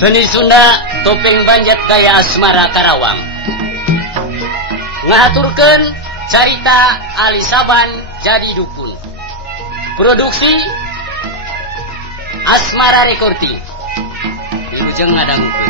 Seni Sunda topeng banjat gaya asmara Karawang ngaturkeun carita Ali Saban jadi dukun. Produksi Asmara Recording. Wilujeng ngadangukeun.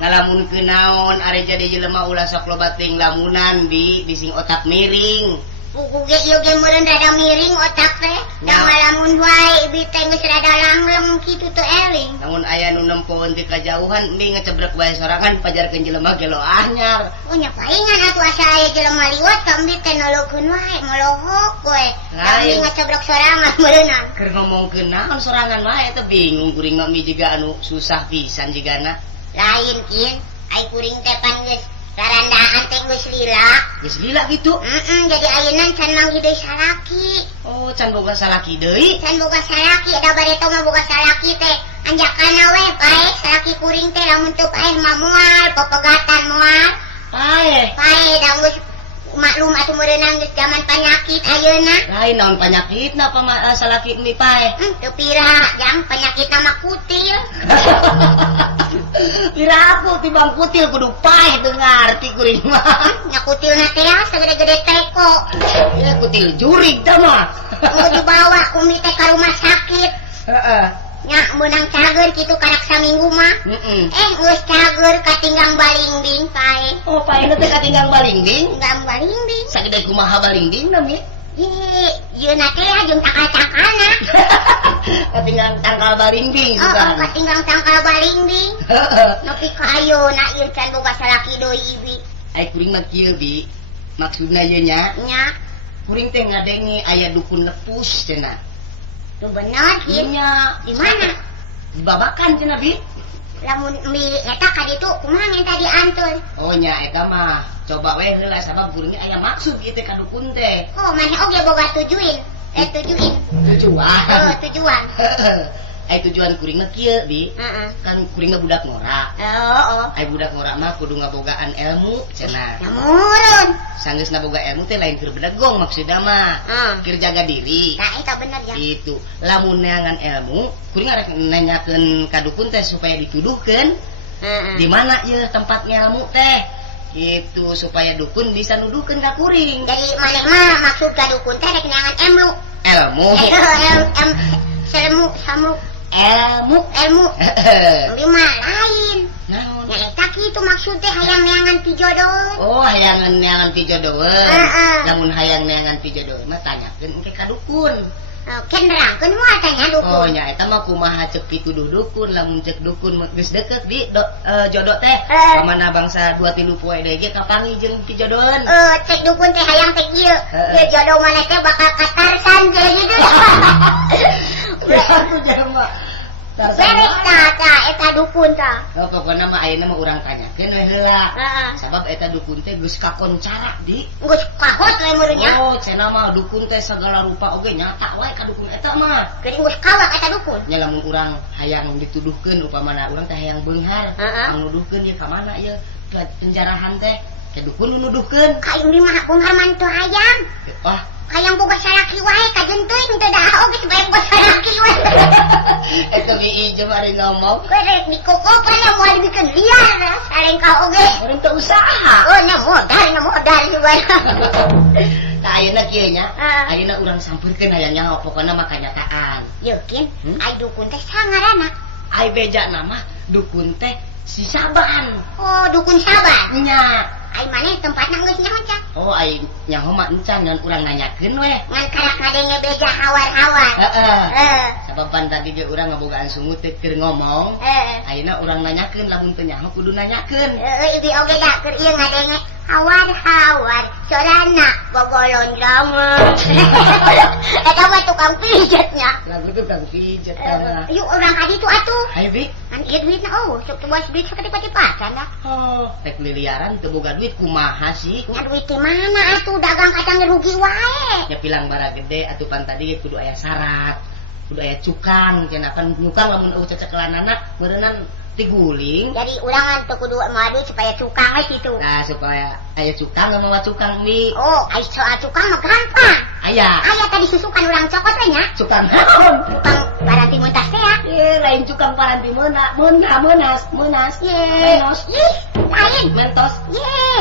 Ngalamun ke naon are jadi jelema ulah sok loba ting lamunan bising otak miring. Buku ge ieu ge meureun rada miring otak teh. Da ngalamun wae ibi teh geus rada langgeng kitu teu eling. Namun aya nu nempoeun ti kajauhan mending ngecebrek wae sorangan pajarkeun jelema ge lo anyar. Oh nya palingan atuh asa aya jelema liwat kambi teh nolokeun wae molohok we. Kambi ngecebrek sorangan meureunang. Keur ngomongkeun naon sorangan wae teh bingung kuring mah mi jiga anu susah pisan jigana. Lain kieu ai kuring teh pan geus Rarandaan teh geus lila. Geus lila gitu. Jadi ayeuna can manggih deui salaki. Oh, can boga salaki deui. Can boga salaki, da bareto mah boga salaki teh. Anjakana we bae salaki kuring teh lamun teu paeh mah moal, popegatan moal. Paeh da geus maklum atuh meureunang geus zaman panyakit ayeuna. Lain naon panyakitna salaki mi paeh. Teu pira, jang penyakitna mah kutil. Pira aku tibang kutil kudu paeh dengar ti kuring mah. Nya kutilna teh sagede-gede teko. Ya kutil jurig tah mah. Mau dibawa umi teh ka rumah sakit. Heeh. Nya meunang cager kitu karak saminggu mah. Geus cager katinggang balingding paeh. Oh, paehna teh katinggang balingding. Tinggang balingding. Sagede kumaha balingding nami? Ieu na teh jeung tangkal-tangkalna. Katinggang tangkal balingding Oh, bukan. katinggang tangkal balingding. Heeh. Nepi ka ayeuna ieu can boga salaki deui ibi. Ai kuring mah kieu bi. Maksudna ieu nya, Nya, kuring teh ngadengi aya dukun lepus cenah. tu bener kieu. Nya Di mana? di babakan cenah bi. Lamun mi eta ka ditu kumaha ngenta diantul? Oh nya eta mah coba we heula sabab kuring aya maksud ieu teh ka dukun teh. Oh, maneh oge boga tujuin. Tujuin. Tujuan. Tujuan. Ai tujuan kuring mah kieu bi. Heeh. Kan kuring mah budak ngora. Oh. Ai budak ngora mah kudu ngabogaan ilmu cenah. Namun, Sanggeusna boga ilmu teh lain keur bedegong maksudna mah. Keur jaga diri. nah eta bener ya. Itu lamun neangan ilmu kuring arek nanyakeun ka dukun teh supaya dituduhkeun di mana ieu tempat ngelmu teh gitu supaya dukun bisa nuduhkeun ka kuring. Jadi maneh mah maksud ka dukun teh rek neangan ilmu. Ilmu Ilmu. ilmu Ieu mah lain. naon? Nya eta kitu maksud teh hayang neangan pijodoh. Oh hayangan neangan pijodoeun. Heeh. Lamun hayang neangan pijodoeun mah tanyakeun engke ka dukun. Ken nerangkeun moal tanya dukun. Oh nya eta mah kumaha cek pituduh dukun lamun cek dukun mah geus deukeut di jodoh teh pamana bangsa 2-3 poe deui ge kapangi jeung pijodoeun. Cek dukun teh hayang teh ieu. Ieu jodoh maneh teh bakal katarsan jadi gitu. Aku jelema. Beres tah eta dukun tah. Oh pokona mah ayeuna mah urang tanyakeun we heula. Heeh. Sabab eta dukun teh geus kakoncara di. Geus kahot we meureunnya. Oh cenah mah dukun teh segala rupa oge nyata wae ka dukun eta mah. Geuning geus kawak eta dukun. Nya lamun urang hayang dituduhkeun upamana urang teh hayang beunghar, nuduhkeun ieu ka mana ieu penjarahan teh ke dukun nuduhkeun. Ka imri mah beunghar man teu hayang. Wah, Hayang boga salaki wae ka geunteuing teu dah oge supaya boga salaki wae. eta mi ieu ari ngomong. Kowe rek dikokopan ya moal dibikeun liar sareng ka oge. Urang teu usaha. Oh nya modal juga. Tah ayeuna kieu nya, ayeuna urang sampeurkeun hayang nyaho pokona mah kanyataan. Yeukin, ai dukun teh sangarana. Ai beja nama dukun teh si Saban. Oh, dukun Saban. Nya. Ai maneh tempatna geus nyaho can? Oh, ai nyaho mah encan ngan urang nanyakeun we. Ngan karak ngadenge beja hawar-hawar. Heeh. Sababan tadi ge urang ngabogaan sungut teh keur ngomong. Ayeuna urang nanyakeun lamun teu nyaho kudu nanyakeun. Ibi oge da keur ieu ngadenge hawar-hawar sorana gogolon drama. Eta mah tukang pijetnya. Lagu tukang pijet tah. Yuk urang ka ditu atuh. Hayu bi. Kan ieu duitna sok teu bos duit saketipat-tipatan dah. Oh, tek liliaran teu boga duit kumaha sih? Nya duit di mana atuh dagang kacang rugi wae. Ya pilang bara gede atuh pan tadi kudu aya syarat. Kudu aya cukang, cenah kan nyukang lamun eueuh cecekelanana meureunnan tiguling. Jadi urang teu kudu madu supaya cukang we kitu. Nah, supaya aya cukang mawa cukang wi. Oh, ai soal cukang mah gampang. Aya. Aya tadi susukan urang cokot we nya. Cukang naon? Cukang baranti muntas teh ya. Lain cukang paranti menas. Menos. Ih, lain. Mentos.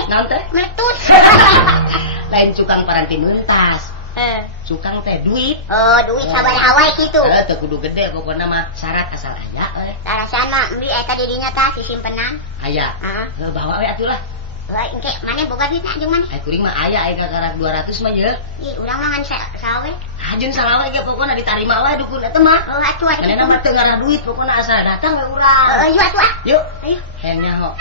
Naon teh? Meletus. Lain cukang paranti mentas. Cukang teh duit. Oh, duit sabaraha wae kitu. Teu kudu gede pokona mah syarat asal aya we. Tarasan mah embri eta di dinya tah sisimpenan. Aya. Heeh. Bawa we atuh lah. Lah engke maneh boga duitna jeung maneh. Ai kuring mah aya aya karak 200 mah ye. Ih, urang mah ngan sawe. Hajun salawe ge pokona ditarima wae dukun eta mah. Oh, atuh atuh. Manehna mah teu ngarah duit pokona asal datang we urang. Yuk atuh ah. Yuk. Ayo. Hayang nyaho.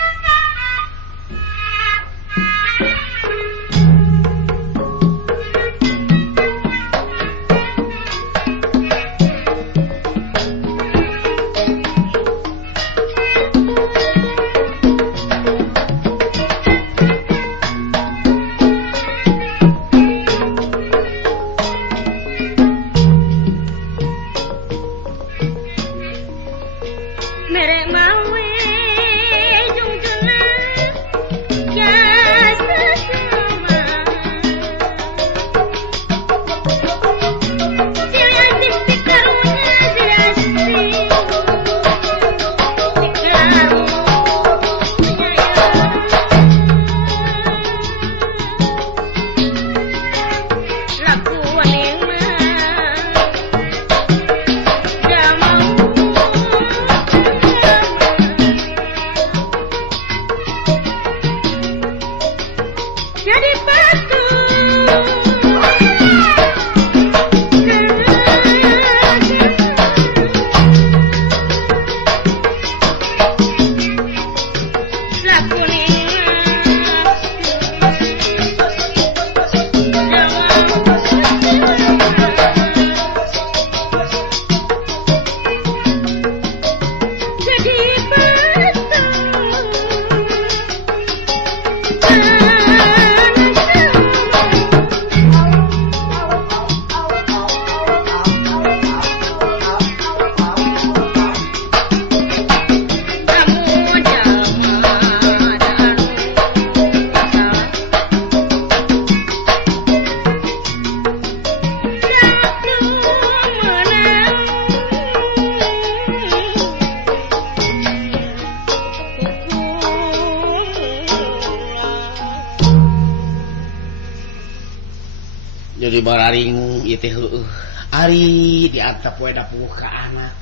Jadi bararing ieu teh heueuh. Ari diantep we da puguh ka anak.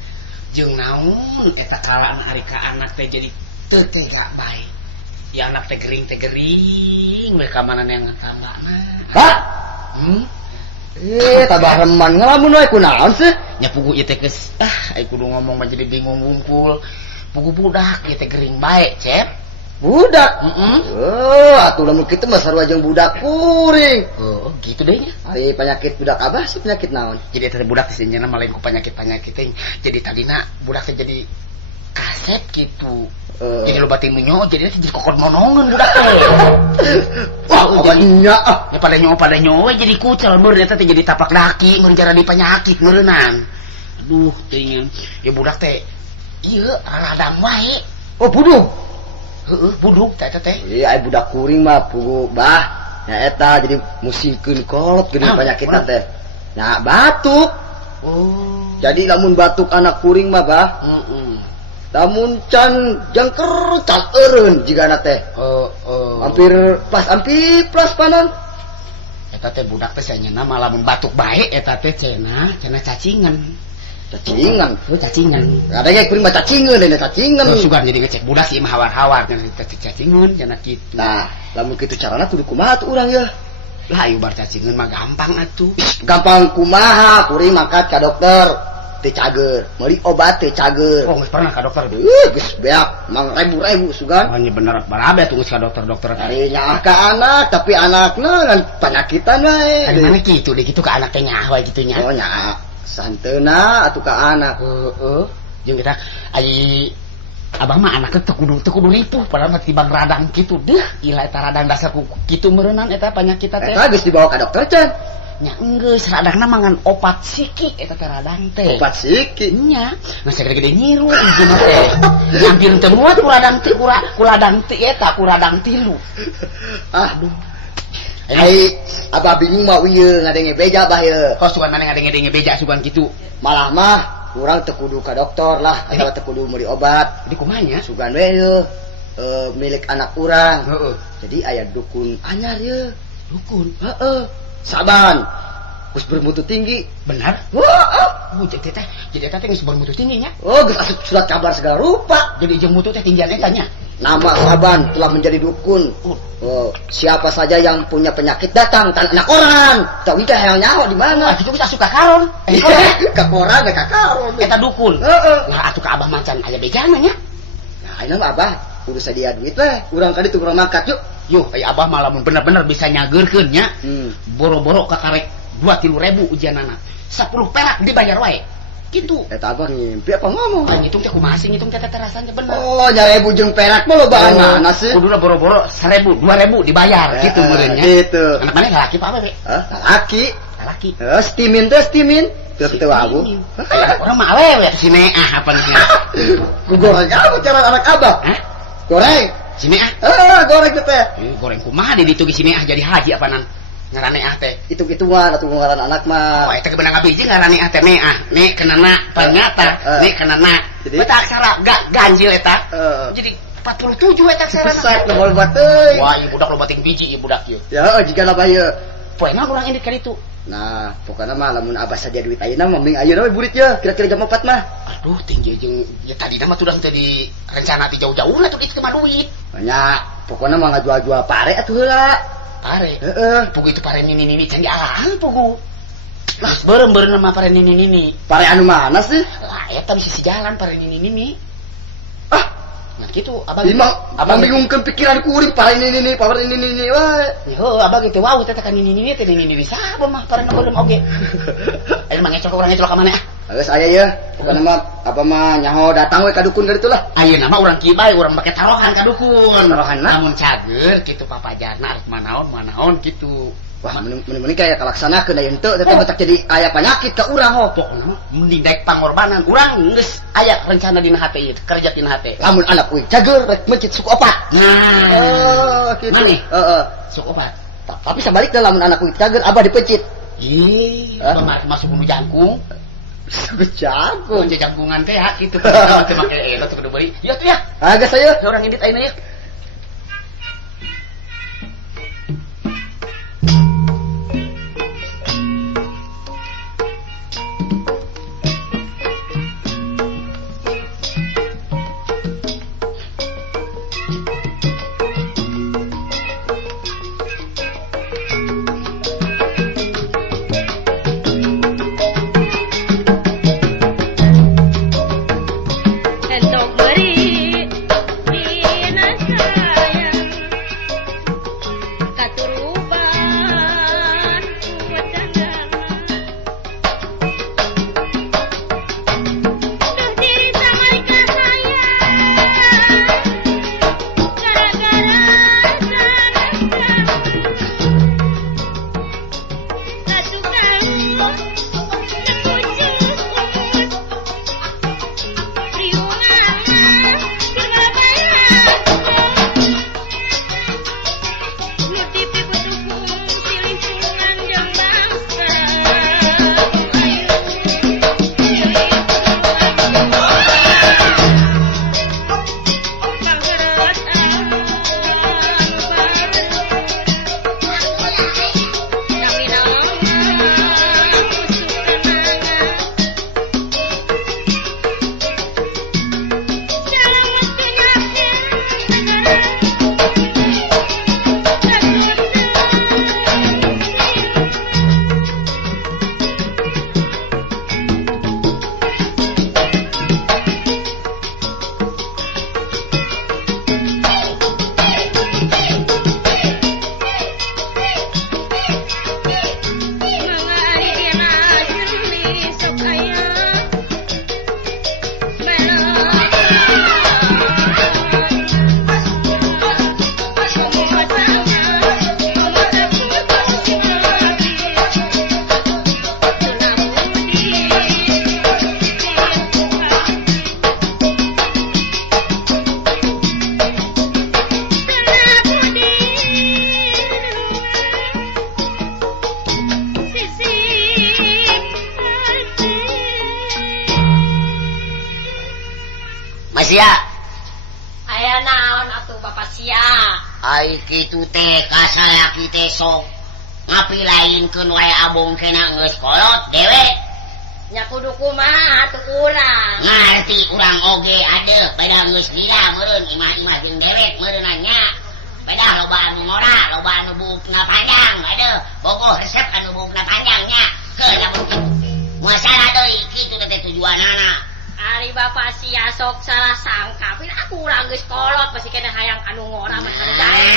Jeung naon eta kalana ari ka anak teh jadi teu tega bae. Ya anak teh gering we ka mana yang tambana. Hah? Tabah reman ngalamun we kunaon sih? Nya puguh ieu teh geus ai kudu ngomong mah jadi bingung ngungkul. Puguh budak ieu teh gering bae, Cep. Budak. Atuh lamun kitu mah sarua jeung budak kuring. Oh, gitu deh nya. Ari penyakit budak abah sih penyakit naon? Jadi teh budak teh nya lain ku penyakit-penyakit teh. Jadi tadina budak teh jadi kaset gitu. Jadi loba timunyo jadi teh jadi kokon monongeun budak teh. Wah, abahnya Ya pada nyowe jadi kucel meureun eta teh jadi tapak daki meureun cara di penyakit meureunan. Aduh, teuing ya budak teh ieu radang wae. Oh, buduk. Heeh, buduk teh eta teh. Iya, budak kuring mah pugu bah. Ya eta jadi musingkeun kolot geuning penyakitna teh. Nah, batuk. Oh. Jadi lamun batuk anak kuring mah bah, lamun can jangker can eureun jigana teh. Hampir plus panon. Eta teh budak teh saenyana mah lamun batuk bae eta teh cenah cacingan. Cacingan. Cacingan. Ada ge kuring mah cacingan deh cacingan. Sugan jadi ngecek budak sih mah hawar-hawar cenah cacingan cenah kitu. Nah, lamun kitu carana kudu kumaha tuh urang ya? Lah ayo bar cacingan mah gampang atuh. Gampang kumaha, kuring mangkat ka dokter. Teh cager, meuli obat teh cager. Oh, geus pernah ka dokter. Geus beak, mang ribu-ribu sugan. Oh, nya bener barabe tuh geus ka dokter-dokter. Ari nyaah ka anak, tapi anakna ngan penyakitan wae. Ari mana kitu deh kitu ka anak teh nyaah wae kitu nya. Oh nyaah. Santeuna atuh ka anak. Jeung kita ai abah mah anakna teu kudu ripuh padahal mah tibang radang kitu. Deuh, gila eta radang dasar kitu meureunan eta penyakit teh. Eta geus dibawa ka dokter can. Nya enggeus radangna mangan opat siki eta teh radang teh. Obat siki. Nya, geus gede-gede nyiru ieu teh. Hampir teu muat ku radang teh ku radang teh eta ku radang tilu. Aduh. Ai abah bingung mah ieu ngadenge beja bah ieu. Kos sugan maneh ngadenge beja sugan kitu. Malah mah urang teu kudu ka dokter lah, atawa teu kudu meuli obat. Jadi kumaha nya? Sugan we ieu milik anak urang. Heeh. Jadi aya dukun anyar ieu. Dukun. Heeh. Saban. Geus bermutu tinggi. Benar? Wah. Jadi eta teh geus bermutu tinggi nya. Oh, geus asup surat kabar segala rupa. Jadi jeung mutu teh tinggian eta nya. Nama Saban telah menjadi dukun. Siapa saja yang punya penyakit datang tan anak orang. Tahu teh yang nyaho di mana? Kitu geus asup ka karon. Ka koran ka karon. Eta dukun. Heeh. Lah atuh ka abah macan aya bejana nya. Nah, ayeuna mah abah kudu sadia duit we. Urang ka ditu urang mangkat yuk. Yuh, ai abah mah lamun bener-bener bisa nyageurkeun nya. Boro-boro ka karek 2-3 ribu ujianana. 10 perak dibayar wae. Kitu. Eta abah ngimpi apa ngomong? Kan ngitung teh kumaha sih ngitung teh rasanya bener. Oh, 1000 jeung perak mah lobaan mana sih? Kuduna boro-boro 1000, 2000 dibayar gitu meureun nya. Gitu. Anak maneh laki apa we? Hah? Laki. Laki. Stimin teh stimin. Teu teu abu. Orang mah awewe si Meah apa nih? Goreng apa cara anak abah? Hah? Goreng. Si Meah? Goreng teh. Goreng kumaha di ditu si Meah jadi haji apaan? Ngaranna ah teh. Hitung-hitungan atuh ngaran anak mah. Oh, eta kebenang abiji ngaranna ah teh Meah. Ne kenana panyata, ne kenana. Eta aksara ganjil eta. Jadi 47 eta aksara. Besar loba buat teuing. Wah, ieu budak loba ting biji ieu budak ieu. Ya, jika lah ieu. Poena urang indit ka ditu. Nah, pokoknya mah lamun abah saja duit ayeuna mah mending ayeuna we burit ya, kira-kira jam 4 mah. Aduh, tinggi jeung ya tadina mah tudang teu di rencana ti jauh-jauh lah tuh itu mah duit. Nya, pokoknya mah ngajual-jual pare atuh heula. Pare. Heeh. Pugu itu pare nini can dialahan pugu. Lah, beureum nama pare nini. Pare anu mana sih? Lah, eta di sisi jalan pare nini. Ah, nah gitu, abang. Abang bingungkeun pikiran kuring pare nini wae. Yo, abang gitu wow teh kan nini teh nini saha mah pare beureum oge. Ayo mah ngecok urang ngecok ka maneh ah. Geus aya ya. Pokona mah apa mah nyaho datang we ka dukun dari itulah. Ayeuna mah urang kieu bae urang make tarohan ka dukun. Tarohanna namun cager kitu papajarna arek manaon kitu. Wah, mending kayak kalaksanakeun aya henteu teh betak jadi aya penyakit ka urang ho. Pokona mah mending daek pangorbanan urang geus aya rencana dina hate ieu, kerja dina hate. Lamun anak kuy cager rek mencit suku opat. Nah, gitu. Maneh? Heeh. Suku opat. Tapi sabalikna lamun anak kuy cager abah dipencit. Ih, masuk bunuh jangkung. Jago jangkungan teh ya gitu. Teu make eta teu kudu beli. Ya tuh ya. Agak saya. Orang indit ayeuna ya. sia? Aya naon atuh Bapak sia? Ai kitu teh kasalaki teh sok ngapilainkeun wae abong kena geus kolot dewek. Nya kudu kumaha atuh urang. Ngarti urang oge adeuh beda geus lila meureun imah-imah jeung dewek meureunna nya. Beda loba anu ngora, loba anu buukna panjang adeuh. Bogoh resep anu buukna panjang nya. Keuna kitu. Masalah deui kitu teh tujuanana. Ari Bapak sia sok salah sangka, pin aku urang geus kolot pasti kena hayang anu ngora mah hareudae.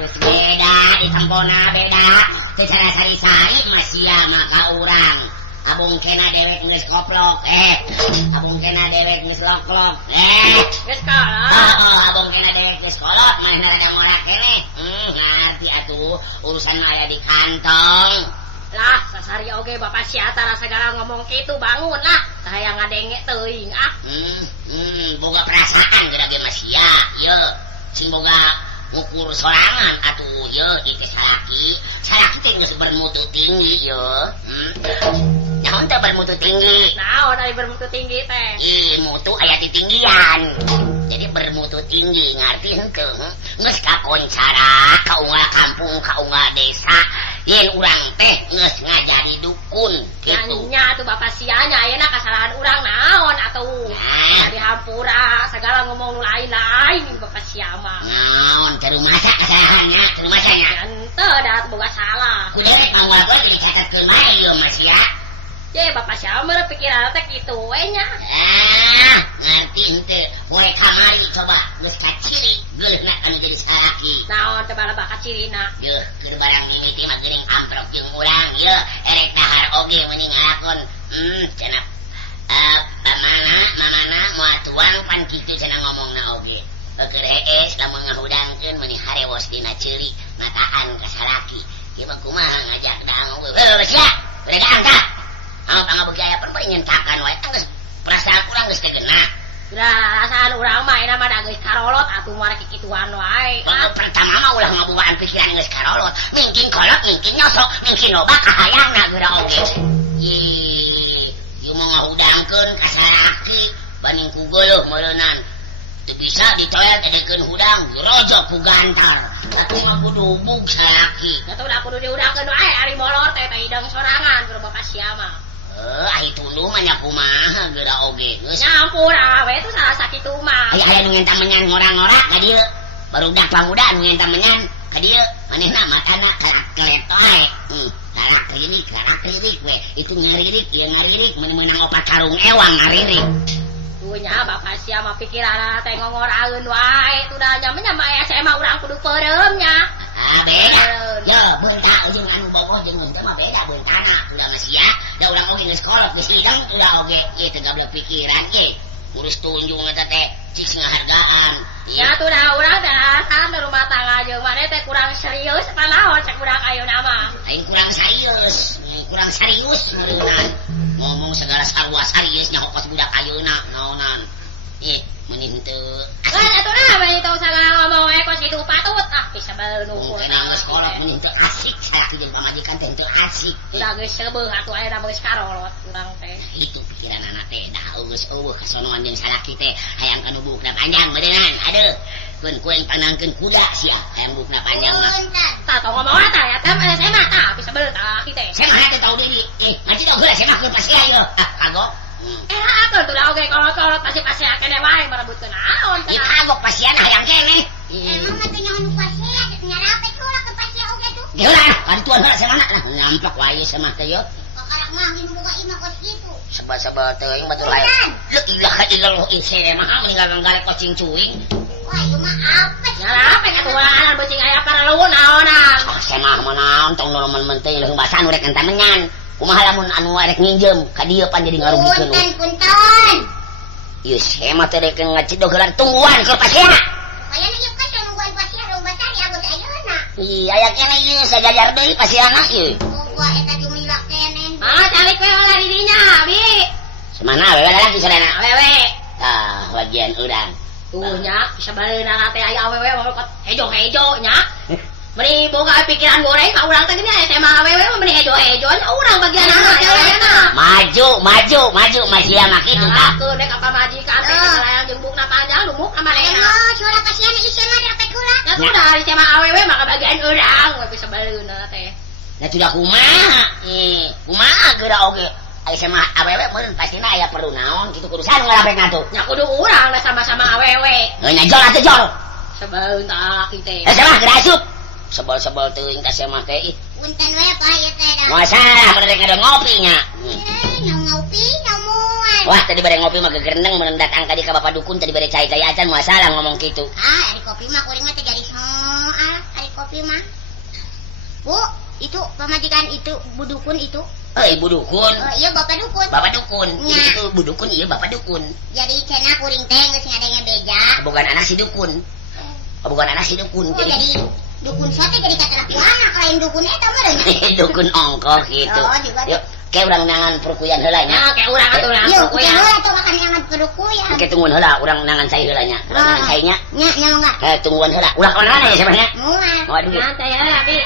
Geus beda di tempona beda. Teu cara sari-sari mah sia mah ka urang. Abong kena dewek geus koplok, abong kena dewek geus loklok, Geus kolot. abong kena dewek geus kolot, mah rada ngora keneh. Ngarti atuh urusan aya di kantong. Lah, sasari oge Bapak sia tara segala ngomong kitu bangun lah. Saya ngadenge teuing ah. Boga perasaan geura ge mah sia, ieu. Sing boga ngukur sorangan atuh ieu ieu salaki. Salaki teh geus bermutu tinggi ieu. Naon teh bermutu tinggi? Naon ari bermutu tinggi teh? Mutu aya di tinggian. Jadi bermutu tinggi ngarti henteu? Geus kakoncara ka unggal kampung, ka unggal desa. Yen urang teh geus ngajari dukun kitu. Nya atuh Bapak sia nya ayeuna kasalahan urang naon atuh? Di hampura segala ngomong nu lain-lain Bapak sia mah. Naon teu masa kasalahannya, teu masanya. Henteu da boga salah. Kudu pangwalkeun dicatatkeun bae ieu mah sia. Ye Bapak sia meureun pikiran teh kitu we nya. Ngarti henteu. Poe kamari coba geus kaciri geuleuhna anu jadi salaki. Naon teh bala bakat cirina? Yeuh, keur barang mimiti mah geuning amprok jeung urang ieu erek dahar oge meuning ngalakon. Cenah mamana moal tuang pan kitu cenah ngomongna oge. Keur ees lamun ngahudangkeun meuni harewos dina ceulik nataan ka salaki. Ieu mah kumaha ngajak daang oge. Sia, udah daang. Pangabeugi aya permain nyentakan wae geus perasaan urang geus kegena. Rasaan urang mah ena mah da geus karolot atuh mah kikituan wae. Pertama mah ulah ngabogaan pikiran geus karolot. Mungkin kolot, mungkin nyosok, mungkin loba kahayangna geura oge. Ieu mah ngahudangkeun ka salaki banding ku geuleuh meuleunan. Teu bisa ditoel edekeun hudang, rojo ku gantar. Tapi mah kudu bug salaki. Atuh udah kudu diudangkeun wae ari molor teh ideng sorangan keur Bapak sia mah. Ai tunduh mah nya kumaha geura oge geus. Nyampura we itu salah sakitu mah. Aya nu ngenta menyan ngora-ngora ka dieu. Barudak pamuda nu ngenta menyan ka dieu. Manehna matana keletoy. Larak lirik we. Itu ngaririk, ieu ngaririk meunang opat karung ewang ngaririk. Tuh nya Bapak sia mah pikiranna teh ngongoraaeun wae. Tuh da nya mah aya saya mah urang kudu peureum nya. Beda. Yo, beunta jeung anu bogoh jeung henteu mah beda beuntanna. Udah geus sia, da urang oge geus kolot geus lidang udah oge ieu teh gablek pikiran ge. Urus tunjung eta teh cik ngahargaan. Ya tuh da urang da san rumah tangga jeung maneh teh kurang serius apa naon cek budak ayeuna mah. Aing kurang serius meuleunan. Ngomong segala sarua serius nya hokos budak ayeuna naonan. Meunin teu. Kan atuh nah bani teu sagala ngomong we kos kitu patut bisa beunungkul. Kena geus kolot meunin teu asik salaki jeung pamajikan teh teu asik. Udah geus seubeuh atuh ayeuna geus karolot urang teh. Itu pikiran anak teh dah geus eueuh kasonoan jeung salaki teh hayang kanu buukna panjang beuneunan. Adeuh. Keun kueng panangkeun kuda sia hayang buukna panjang mah. Tah tong ngomong eta ya teh saya mah tah bisa beuneuh tah kitu. Saya mah teh tahu deui. Nanti dah heula saya mah keur pasti ayeuna. Kagok. Aku tuh dah oke kolot-kolot pasti akene wae merebutkeun naon teh. Kagok pasian hayang keneh. Emang mah teh nyaho pasti nyarapet heula ke pasti oge tuh. Geula, kan tuan heula saya mana nah ngamplok wae sama teh yo. Karak mah ngin boga imah kos kitu. Sebab teuing batur lain. La ilaha illallah insya mah meninggal galek kucing cuing. Wah, ieu mah apes. Nyarapet atuh anan beucing aya paraleuun naonan. Saya mah naon tong normal menteng leuweung basan urek enta menyan. Kumaha lamun anu arek nginjem ka dieu pan jadi ngarugikeun. Punten. Ieu saya mah teh rek ngacidog gelar tungguan keur pasea. Aya nu ieu kan tungguan pasea rumah tadi agus ayeuna. Aya keneh ieu sajajar deui paseana ieu. Gua eta jumila keneh. Calik we oleh di dinya, Abi. Semana awewe lagi salena. Awewe. Tah bagian urang. Tuh nya, bisa beunang teh aya awewe mah hejo-hejo nya. Meni boga pikiran goreng ka urang teh gini aya teh mah awewe mah meni hejo-hejo urang bagian anak. maju masih mah kitu tah. Aku nek apa majikan teh layang jeung bukna panjang lumuk ka manehna. Oh, suara kasihan ieu mah dapat heula. Ya kuda ari teh mah awewe mah kabagian urang we bisa baleuna teh. Nah sudah kumaha? Kumaha geura oge. Ai sama awewe meureun pastina aya perlu naon kitu kudu sanu ngarabekna tuh. Nya kudu urang da sama-sama awewe. Nya jol atuh jol. Sebeun tak kitu. Sama geura asup. Sebel-sebel teuing teh sama teh. Punten we Pak ieu teh da. Masalah menurut ada ngopi nya. Ngopi, moal. Wah tadi bare ngopi mah gegerendeng mun datang ka di ka bapak dukun tadi bare cai-cai acan masalah ngomong kitu. Ari kopi mah kuring mah teh jadi soal, ari kopi mah. Bu, itu pemajikan itu budukun itu. Ibu dukun. Oh, iya bapak dukun. Bapak dukun. Ya. Itu bu dukun iya bapak dukun. Jadi cenah kuring teh geus ngadenge beja. Bukan anak si dukun. Bukan anak si dukun. Oh, jadi dukun sote jadi katerapiana lain dukun eta meureun. Dukun ongkoh gitu. Oh, juga. Yuk, kayak urang nangan perukuyan heula nya. Nah, kayak urang atuh urang. Yuk, kita heula tuh makan yang perukuyan. Oke tungguan heula urang nangan sai heula nya. Nangan sai nya. Nya, nya enggak. Tungguan heula. Ulah ka mana ya sebenarnya? Moal. Waduh. Nanti ya, Abi.